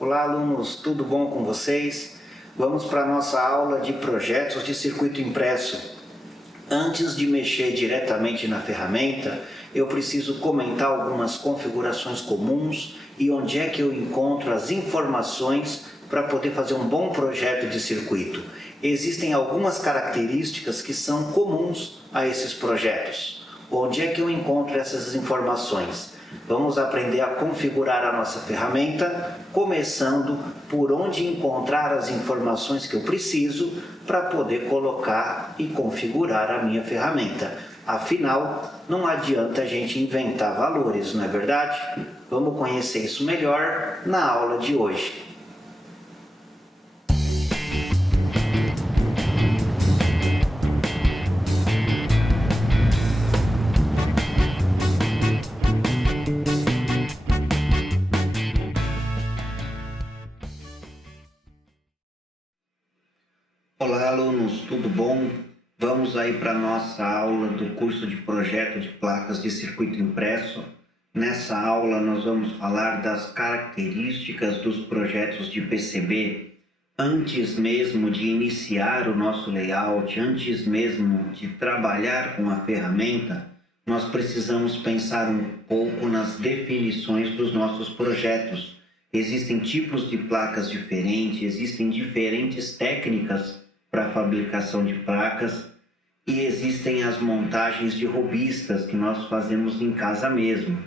Olá, alunos, tudo bom com vocês? Vamos para a nossa aula de projetos de circuito impresso. Antes de mexer diretamente na ferramenta, eu preciso comentar algumas configurações comuns e onde é que eu encontro as informações para poder fazer um bom projeto de circuito. Existem algumas características que são comuns a esses projetos. Onde é que eu encontro essas informações? Vamos aprender a configurar a nossa ferramenta, começando por onde encontrar as informações que eu preciso para poder colocar e configurar a minha ferramenta. Afinal, não adianta a gente inventar valores, não é verdade? Vamos conhecer isso melhor na aula de hoje. Olá, alunos, tudo bom? Vamos aí para a nossa aula do curso de projeto de placas de circuito impresso. Nessa aula nós vamos falar das características dos projetos de PCB. Antes mesmo de iniciar o nosso layout, antes mesmo de trabalhar com a ferramenta, nós precisamos pensar um pouco nas definições dos nossos projetos. Existem tipos de placas diferentes, existem diferentes técnicas para a fabricação de placas e existem as montagens de robistas que nós fazemos em casa mesmo.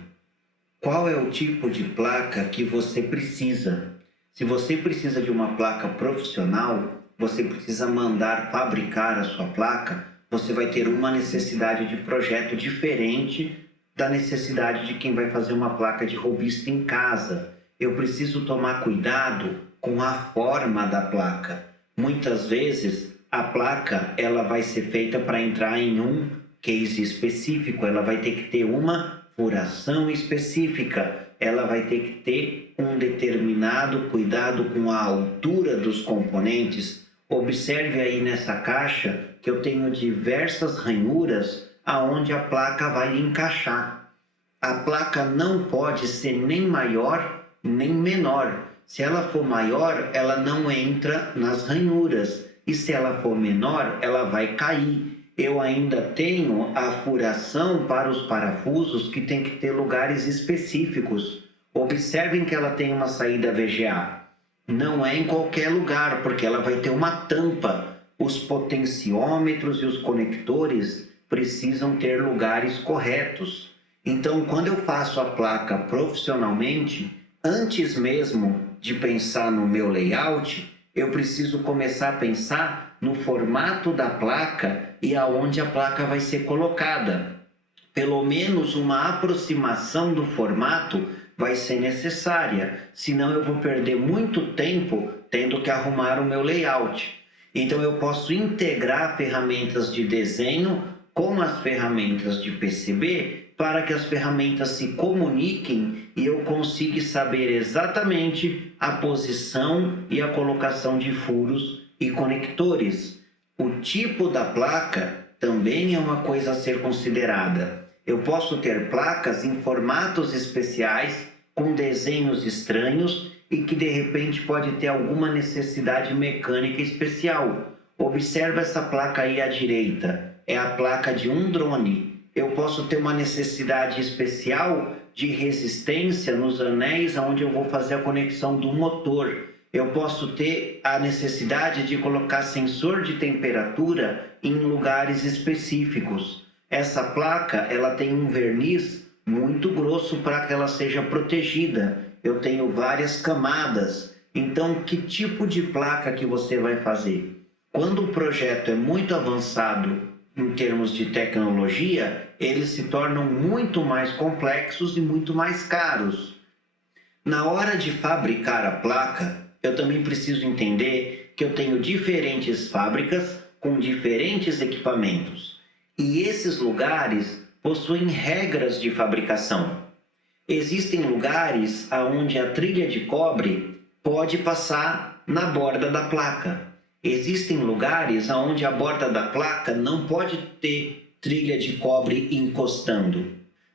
Qual é o tipo de placa que você precisa? Se você precisa de uma placa profissional, você precisa mandar fabricar a sua placa, você vai ter uma necessidade de projeto diferente da necessidade de quem vai fazer uma placa de robista em casa. Eu preciso tomar cuidado com a forma da placa. Muitas vezes a placa ela vai ser feita para entrar em um case específico, ela vai ter que ter uma furação específica, ela vai ter que ter um determinado cuidado com a altura dos componentes. Observe aí nessa caixa que eu tenho diversas ranhuras aonde a placa vai encaixar. A placa não pode ser nem maior nem menor. Se ela for maior, ela não entra nas ranhuras. E se ela for menor, ela vai cair. Eu ainda tenho a furação para os parafusos que tem que ter lugares específicos. Observem que ela tem uma saída VGA. Não é em qualquer lugar, porque ela vai ter uma tampa. Os potenciômetros e os conectores precisam ter lugares corretos. Então, quando eu faço a placa profissionalmente, antes mesmo de pensar no meu layout, eu preciso começar a pensar no formato da placa e aonde a placa vai ser colocada. Pelo menos uma aproximação do formato vai ser necessária, senão eu vou perder muito tempo tendo que arrumar o meu layout. Então eu posso integrar ferramentas de desenho com as ferramentas de PCB para que as ferramentas se comuniquem e eu consiga saber exatamente a posição e a colocação de furos e conectores. O tipo da placa também é uma coisa a ser considerada. Eu posso ter placas em formatos especiais, com desenhos estranhos e que de repente pode ter alguma necessidade mecânica especial. Observa essa placa aí à direita, é a placa de um drone. Eu posso ter uma necessidade especial de resistência nos anéis onde eu vou fazer a conexão do motor. Eu posso ter a necessidade de colocar sensor de temperatura em lugares específicos. Essa placa ela tem um verniz muito grosso para que ela seja protegida. Eu tenho várias camadas. Então, que tipo de placa que você vai fazer? Quando o projeto é muito avançado em termos de tecnologia, eles se tornam muito mais complexos e muito mais caros. Na hora de fabricar a placa, eu também preciso entender que eu tenho diferentes fábricas com diferentes equipamentos. E esses lugares possuem regras de fabricação. Existem lugares onde a trilha de cobre pode passar na borda da placa. Existem lugares onde a borda da placa não pode ter trilha de cobre encostando.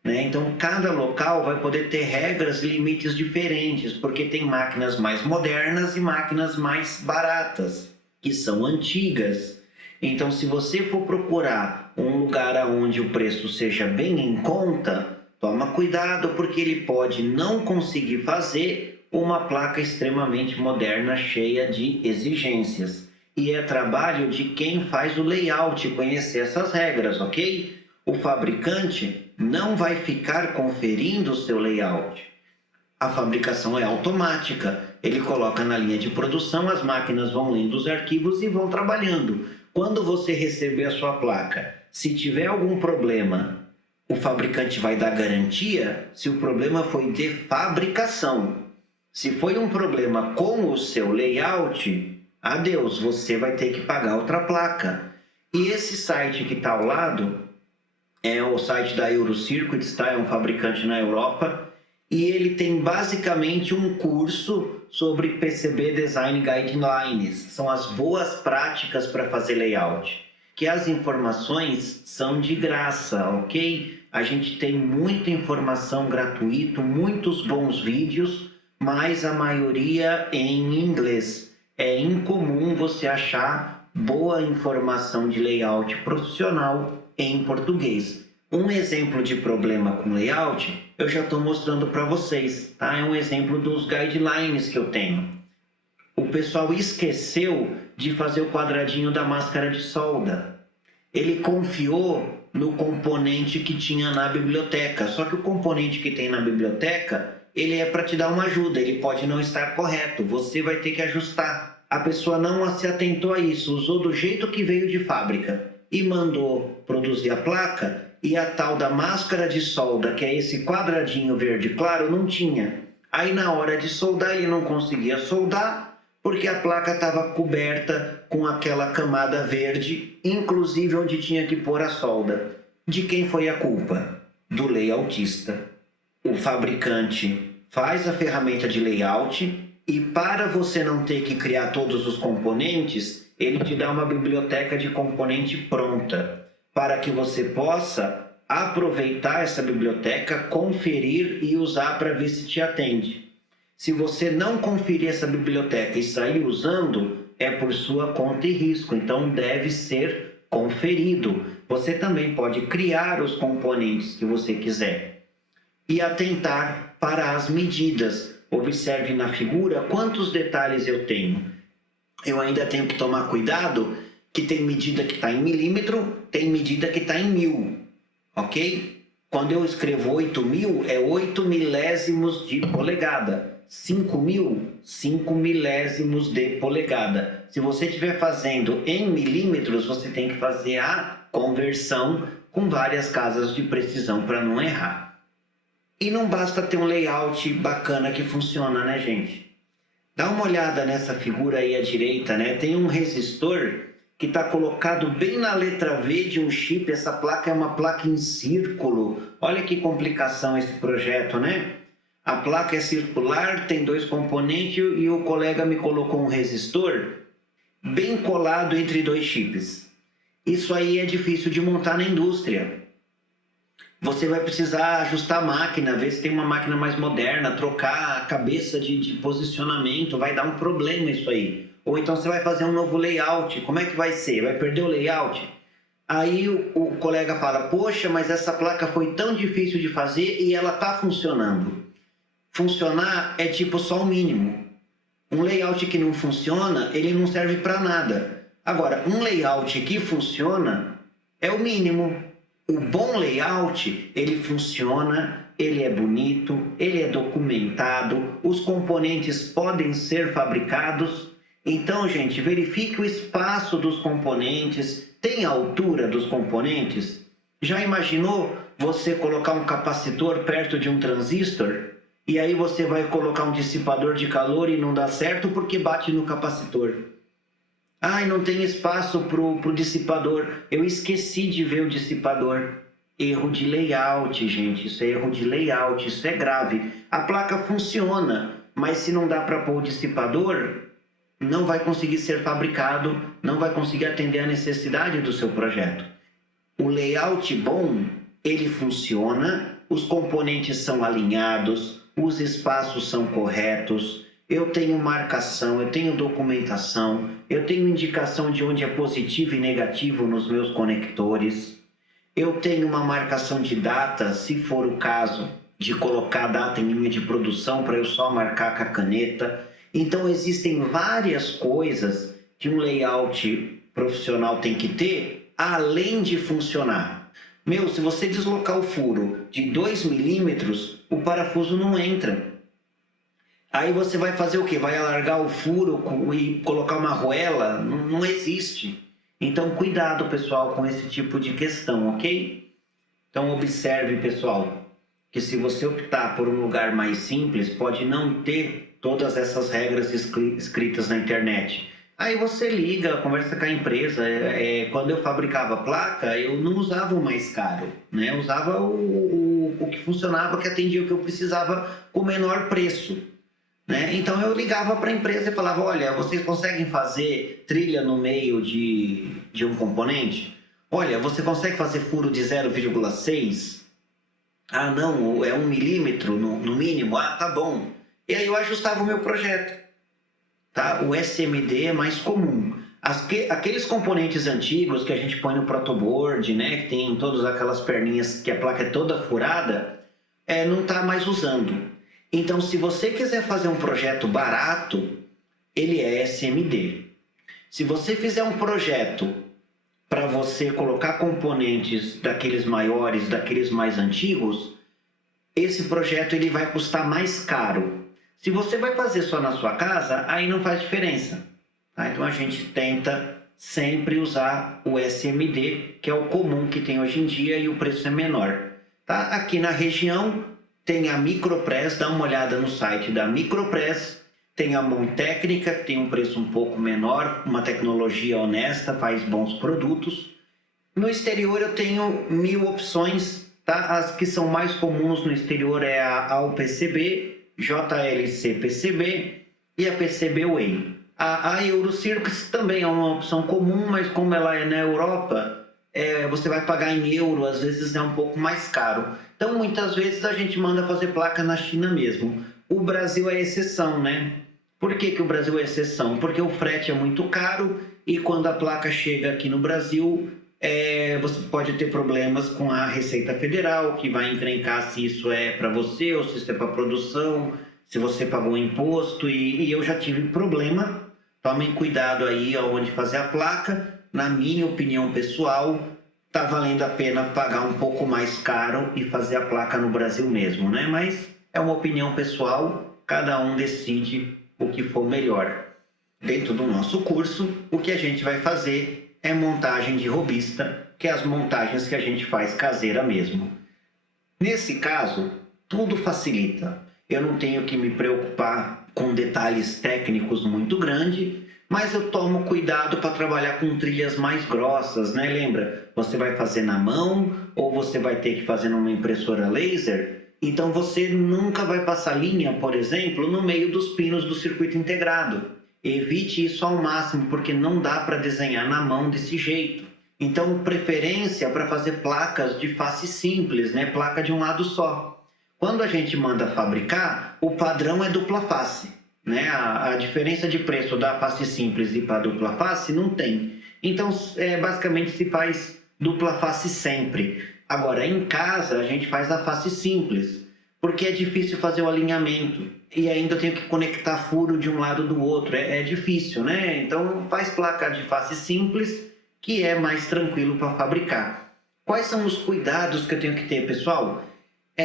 né? Então, cada local vai poder ter regras e limites diferentes, porque tem máquinas mais modernas e máquinas mais baratas, que são antigas. Então, se você for procurar um lugar onde o preço seja bem em conta, toma cuidado, porque ele pode não conseguir fazer uma placa extremamente moderna, cheia de exigências. E é trabalho de quem faz o layout conhecer essas regras, ok? O fabricante não vai ficar conferindo o seu layout. A fabricação é automática. Ele coloca na linha de produção, as máquinas vão lendo os arquivos e vão trabalhando. Quando você receber a sua placa, se tiver algum problema, o fabricante vai dar garantia se o problema foi de fabricação. Se foi um problema com o seu layout, adeus, você vai ter que pagar outra placa. E esse site que está ao lado é o site da Eurocircuits, tá? É um fabricante na Europa, e ele tem basicamente um curso sobre PCB Design Guidelines. São as boas práticas para fazer layout, que as informações são de graça, ok? A gente tem muita informação gratuita, muitos bons vídeos, mas a maioria em inglês. É incomum você achar boa informação de layout profissional em português. Um exemplo de problema com layout eu já estou mostrando para vocês, tá? É um exemplo dos guidelines que eu tenho. O pessoal esqueceu de fazer o quadradinho da máscara de solda. Ele confiou no componente que tinha na biblioteca, só que o componente que tem na biblioteca, ele é para te dar uma ajuda, ele pode não estar correto, você vai ter que ajustar. A pessoa não se atentou a isso, usou do jeito que veio de fábrica e mandou produzir a placa, e a tal da máscara de solda, que é esse quadradinho verde claro, não tinha. Aí na hora de soldar ele não conseguia soldar, porque a placa estava coberta com aquela camada verde, inclusive onde tinha que pôr a solda. De quem foi a culpa? Do layoutista. O fabricante faz a ferramenta de layout e, para você não ter que criar todos os componentes, ele te dá uma biblioteca de componente pronta, para que você possa aproveitar essa biblioteca, conferir e usar para ver se te atende. Se você não conferir essa biblioteca e sair usando, é por sua conta e risco, então deve ser conferido. Você também pode criar os componentes que você quiser e atentar para as medidas. Observe na figura quantos detalhes eu tenho. Eu ainda tenho que tomar cuidado que tem medida que está em milímetro, tem medida que está em 1000, ok? Quando eu escrevo 8000, é 8 milésimos de polegada. 5000, 5 milésimos de polegada. Se você estiver fazendo em milímetros, você tem que fazer a conversão com várias casas de precisão para não errar. E não basta ter um layout bacana que funciona, né, gente? Dá uma olhada nessa figura aí à direita, né? Tem um resistor que está colocado bem na letra V de um chip. Essa placa é uma placa em círculo. Olha que complicação esse projeto, né? A placa é circular, tem 2 componentes e o colega me colocou um resistor bem colado entre 2 chips. Isso aí é difícil de montar na indústria. Você vai precisar ajustar a máquina, ver se tem uma máquina mais moderna, trocar a cabeça de posicionamento, vai dar um problema isso aí. Ou então você vai fazer um novo layout, como é que vai ser? Vai perder o layout? Aí o colega fala, poxa, mas essa placa foi tão difícil de fazer e ela está funcionando. Funcionar é tipo só o mínimo. Um layout que não funciona, ele não serve para nada. Agora, um layout que funciona é o mínimo. O bom layout, ele funciona, ele é bonito, ele é documentado, os componentes podem ser fabricados. Então, gente, verifique o espaço dos componentes, tem a altura dos componentes? Já imaginou você colocar um capacitor perto de um transistor? E aí você vai colocar um dissipador de calor e não dá certo porque bate no capacitor. Ai, não tem espaço para o dissipador. Eu esqueci de ver o dissipador. Erro de layout, gente. Isso é erro de layout, isso é grave. A placa funciona, mas se não dá para pôr o dissipador, não vai conseguir ser fabricado, não vai conseguir atender a necessidade do seu projeto. O layout bom, ele funciona, os componentes são alinhados, os espaços são corretos, eu tenho marcação, eu tenho documentação, eu tenho indicação de onde é positivo e negativo nos meus conectores, eu tenho uma marcação de data, se for o caso, de colocar a data em linha de produção para eu só marcar com a caneta. Então existem várias coisas que um layout profissional tem que ter, além de funcionar. Se você deslocar o furo de 2 milímetros, o parafuso não entra. Aí você vai fazer o quê? Vai alargar o furo e colocar uma arruela? Não existe. Então, cuidado, pessoal, com esse tipo de questão, ok? Então, observe, pessoal, que se você optar por um lugar mais simples, pode não ter todas essas regras escritas na internet. Aí você liga, conversa com a empresa. Quando eu fabricava placa, eu não usava o mais caro, né? Eu usava o que funcionava, que atendia o que eu precisava com o menor preço, né? Então eu ligava para a empresa e falava, olha, vocês conseguem fazer trilha no meio de um componente? Olha, você consegue fazer furo de 0,6? Ah, não, é 1 milímetro no mínimo? Ah, tá bom. E aí eu ajustava o meu projeto. Tá? O SMD é mais comum. Aqueles componentes antigos que a gente põe no protoboard, né, que tem todas aquelas perninhas que a placa é toda furada, não está mais usando. Então, se você quiser fazer um projeto barato, ele é SMD. Se você fizer um projeto para você colocar componentes daqueles maiores, daqueles mais antigos, esse projeto ele vai custar mais caro. Se você vai fazer só na sua casa, aí não faz diferença. Tá? Então a gente tenta sempre usar o SMD, que é o comum que tem hoje em dia e o preço é menor. Tá? Aqui na região tem a Micropress, dá uma olhada no site da Micropress, tem a Mão Técnica, que tem um preço um pouco menor, uma tecnologia honesta, faz bons produtos. No exterior eu tenho 1000 opções, tá? As que são mais comuns no exterior é a AUPCB, JLC PCB e a PCB Way. A Eurocircuits também é uma opção comum, mas como ela é na Europa, você vai pagar em euro, às vezes é um pouco mais caro. Então, muitas vezes a gente manda fazer placa na China mesmo. O Brasil é exceção, né? Por que o Brasil é exceção? Porque o frete é muito caro e quando a placa chega aqui no Brasil, você pode ter problemas com a Receita Federal, que vai encrencar se isso é para você ou se isso é para produção, se você pagou imposto, e eu já tive problema. Tomem cuidado aí aonde fazer a placa. Na minha opinião pessoal, tá valendo a pena pagar um pouco mais caro e fazer a placa no Brasil mesmo, né? Mas é uma opinião pessoal, cada um decide o que for melhor. Dentro do nosso curso, o que a gente vai fazer é montagem de robista, que é as montagens que a gente faz caseira mesmo. Nesse caso, tudo facilita. Eu não tenho que me preocupar com detalhes técnicos muito grandes, mas eu tomo cuidado para trabalhar com trilhas mais grossas, né? Lembra? Você vai fazer na mão ou você vai ter que fazer numa impressora laser? Então você nunca vai passar linha, por exemplo, no meio dos pinos do circuito integrado. Evite isso ao máximo, porque não dá para desenhar na mão desse jeito. Então, preferência para fazer placas de face simples, né? Placa de um lado só. Quando a gente manda fabricar, o padrão é dupla face, né? A diferença de preço da face simples e para dupla face não tem. Então, basicamente se faz dupla face sempre. Agora, em casa, a gente faz a face simples, porque é difícil fazer o alinhamento. E ainda eu tenho que conectar furo de um lado do outro. É difícil, né? Então, faz placa de face simples, que é mais tranquilo para fabricar. Quais são os cuidados que eu tenho que ter, pessoal?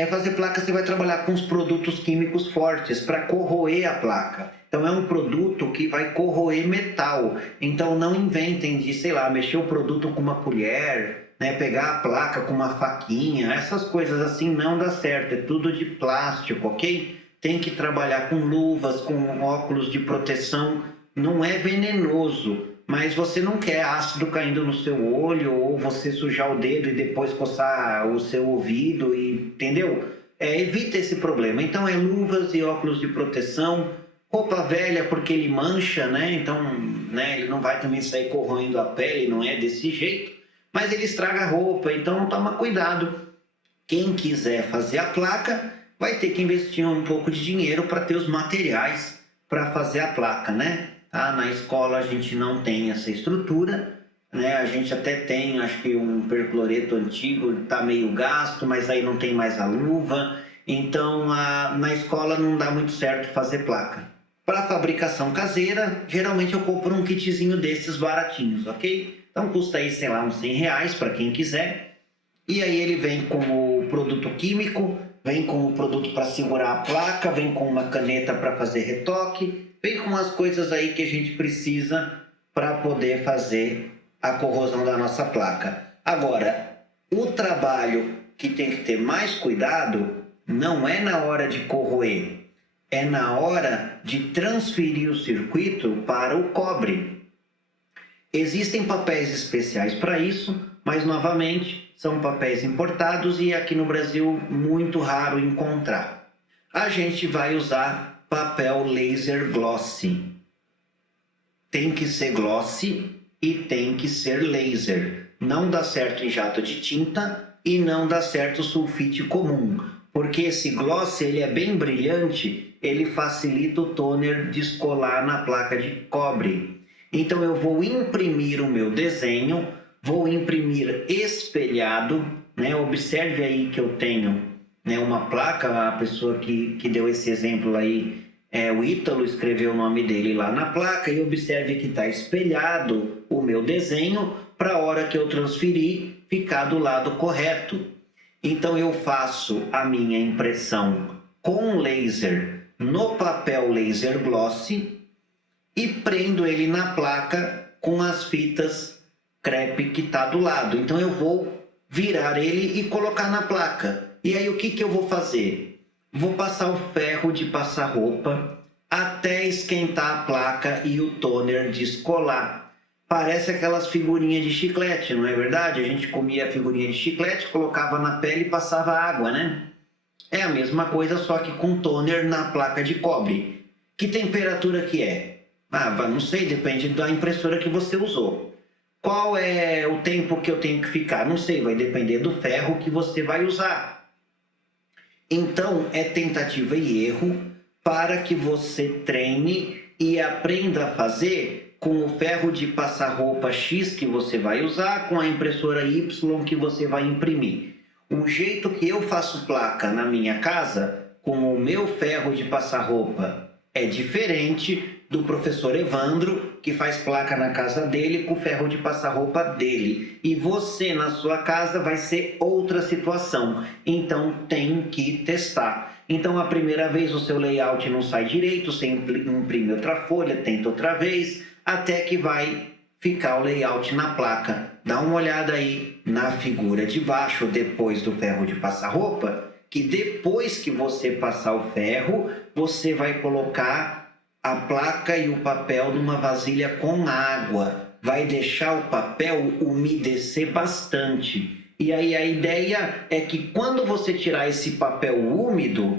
Fazer placa, você vai trabalhar com os produtos químicos fortes para corroer a placa. Então é um produto que vai corroer metal. Então não inventem de, sei lá, mexer o produto com uma colher, né, pegar a placa com uma faquinha. Essas coisas assim não dá certo. É tudo de plástico, ok? Tem que trabalhar com luvas, com óculos de proteção. Não é venenoso, mas você não quer ácido caindo no seu olho ou você sujar o dedo e depois coçar o seu ouvido, entendeu? Evita esse problema. Então é luvas e óculos de proteção, roupa velha porque ele mancha, né? Então, né, ele não vai também sair corroendo a pele, não é desse jeito, mas ele estraga a roupa, então toma cuidado. Quem quiser fazer a placa vai ter que investir um pouco de dinheiro para ter os materiais para fazer a placa, né? Tá? Na escola a gente não tem essa estrutura, né? A gente até tem, acho que um percloreto antigo, está meio gasto, mas aí não tem mais a luva. Então, na escola não dá muito certo fazer placa. Para fabricação caseira, geralmente eu compro um kitzinho desses baratinhos, ok? Então custa aí, sei lá, uns R$ 100 para quem quiser. E aí ele vem com o produto químico, vem com o produto para segurar a placa, vem com uma caneta para fazer retoque, vem com as coisas aí que a gente precisa para poder fazer a corrosão da nossa placa. Agora, o trabalho que tem que ter mais cuidado não é na hora de corroer, é na hora de transferir o circuito para o cobre. Existem papéis especiais para isso, mas novamente são papéis importados e aqui no Brasil muito raro encontrar. A gente vai usar papel laser glossy. Tem que ser glossy e tem que ser laser. Não dá certo em jato de tinta e não dá certo sulfite comum, porque esse glossy ele é bem brilhante, ele facilita o toner descolar na placa de cobre. Então eu vou imprimir o meu desenho, vou imprimir espelhado, né? Observe aí que eu tenho, né, uma placa, a pessoa que deu esse exemplo aí, o Ítalo, escreveu o nome dele lá na placa, e observe que está espelhado o meu desenho para a hora que eu transferir ficar do lado correto. Então eu faço a minha impressão com laser no papel laser glossy e prendo ele na placa com as fitas crepe que está do lado. Então eu vou virar ele e colocar na placa. E aí o que eu vou fazer? Vou passar o ferro de passar roupa até esquentar a placa e o toner descolar. Parece aquelas figurinhas de chiclete, não é verdade? A gente comia a figurinha de chiclete, colocava na pele e passava água, né? É a mesma coisa, só que com toner na placa de cobre. Que temperatura que é? Não sei, depende da impressora que você usou. Qual é o tempo que eu tenho que ficar? Não sei, vai depender do ferro que você vai usar. Então, é tentativa e erro para que você treine e aprenda a fazer com o ferro de passar roupa X que você vai usar, com a impressora Y que você vai imprimir. O jeito que eu faço placa na minha casa, com o meu ferro de passar roupa, é diferente do professor Evandro, que faz placa na casa dele com o ferro de passar roupa dele. E você, na sua casa, vai ser outra situação. Então, tem que testar. Então, a primeira vez o seu layout não sai direito, você imprime outra folha, tenta outra vez, até que vai ficar o layout na placa. Dá uma olhada aí na figura de baixo, depois do ferro de passar roupa, que depois que você passar o ferro, você vai colocar a placa e o papel numa vasilha com água. Vai deixar o papel umedecer bastante. E aí a ideia é que quando você tirar esse papel úmido,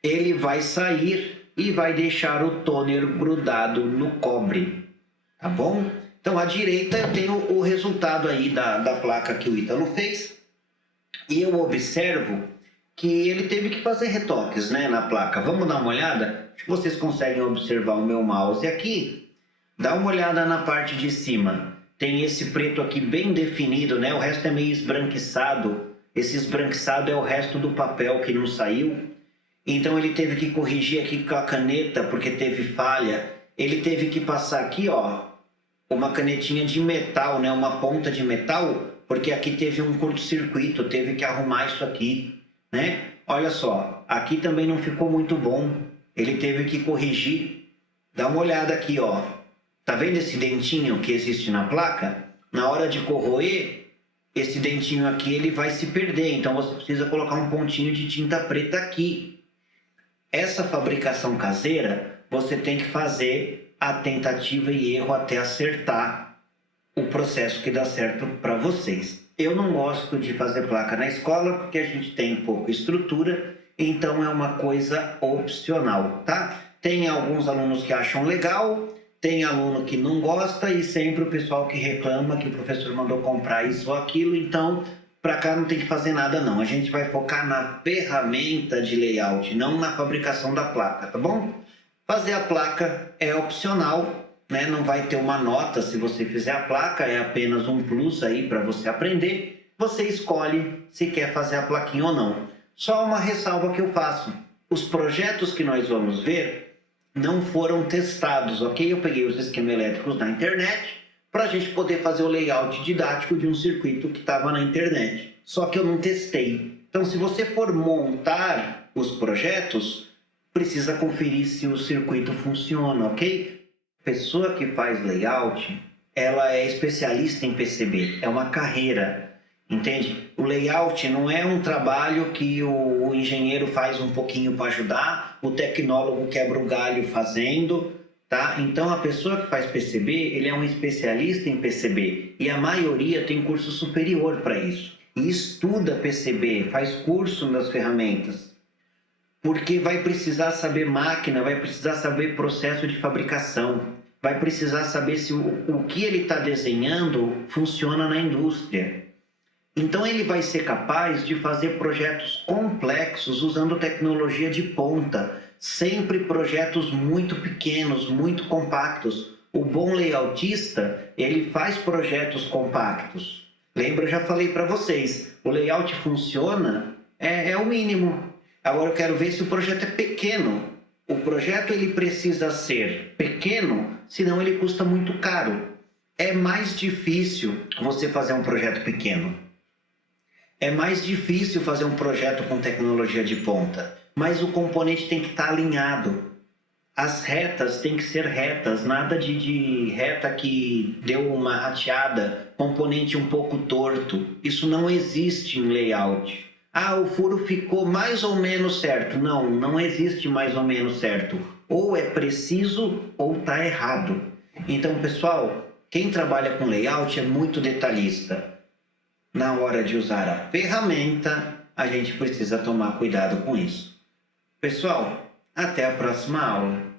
ele vai sair e vai deixar o toner grudado no cobre. Tá bom? Então à direita eu tenho o resultado aí da placa que o Ítalo fez. E eu observo que ele teve que fazer retoques, né, na placa. Vamos dar uma olhada? Acho que vocês conseguem observar o meu mouse aqui. Dá uma olhada na parte de cima. Tem esse preto aqui bem definido, né? O resto é meio esbranquiçado. Esse esbranquiçado é o resto do papel que não saiu. Então ele teve que corrigir aqui com a caneta porque teve falha. Ele teve que passar aqui, ó, uma canetinha de metal, né? Uma ponta de metal, porque aqui teve um curto-circuito, teve que arrumar isso aqui, né? Olha só, aqui também não ficou muito bom. Ele teve que corrigir. Dá uma olhada aqui, ó. Tá vendo esse dentinho que existe na placa? Na hora de corroer, esse dentinho aqui ele vai se perder. Então você precisa colocar um pontinho de tinta preta aqui. Essa fabricação caseira, você tem que fazer a tentativa e erro até acertar o processo que dá certo para vocês. Eu não gosto de fazer placa na escola porque a gente tem pouca estrutura, então é uma coisa opcional, tá? Tem alguns alunos que acham legal, tem aluno que não gosta e sempre o pessoal que reclama que o professor mandou comprar isso ou aquilo, então para cá não tem que fazer nada não. A gente vai focar na ferramenta de layout, não na fabricação da placa, tá bom? Fazer a placa é opcional, né? Não vai ter uma nota se você fizer a placa, é apenas um plus aí para você aprender. Você escolhe se quer fazer a plaquinha ou não. Só uma ressalva que eu faço. Os projetos que nós vamos ver não foram testados, ok? Eu peguei os esquemas elétricos na internet para a gente poder fazer o layout didático de um circuito que estava na internet. Só que eu não testei. Então, se você for montar os projetos, precisa conferir se o circuito funciona, ok? A pessoa que faz layout, ela é especialista em PCB, é uma carreira, entende? O layout não é um trabalho que o engenheiro faz um pouquinho para ajudar, o tecnólogo quebra o galho fazendo, tá? Então a pessoa que faz PCB, ele é um especialista em PCB e a maioria tem curso superior para isso. E estuda PCB, faz curso nas ferramentas, porque vai precisar saber máquina, vai precisar saber processo de fabricação, vai precisar saber se o que ele está desenhando funciona na indústria. Então ele vai ser capaz de fazer projetos complexos usando tecnologia de ponta, sempre projetos muito pequenos, muito compactos. O bom layoutista, ele faz projetos compactos. Lembra, eu já falei para vocês, o layout funciona, é o mínimo. Agora eu quero ver se o projeto é pequeno. O projeto ele precisa ser pequeno, senão ele custa muito caro. É mais difícil você fazer um projeto pequeno. É mais difícil fazer um projeto com tecnologia de ponta, mas o componente tem que estar alinhado. As retas têm que ser retas, nada de reta que deu uma rateada, componente um pouco torto. Isso não existe em layout. Ah, o furo ficou mais ou menos certo. Não, não existe mais ou menos certo. Ou é preciso ou está errado. Então, pessoal, quem trabalha com layout é muito detalhista. Na hora de usar a ferramenta, a gente precisa tomar cuidado com isso. Pessoal, até a próxima aula.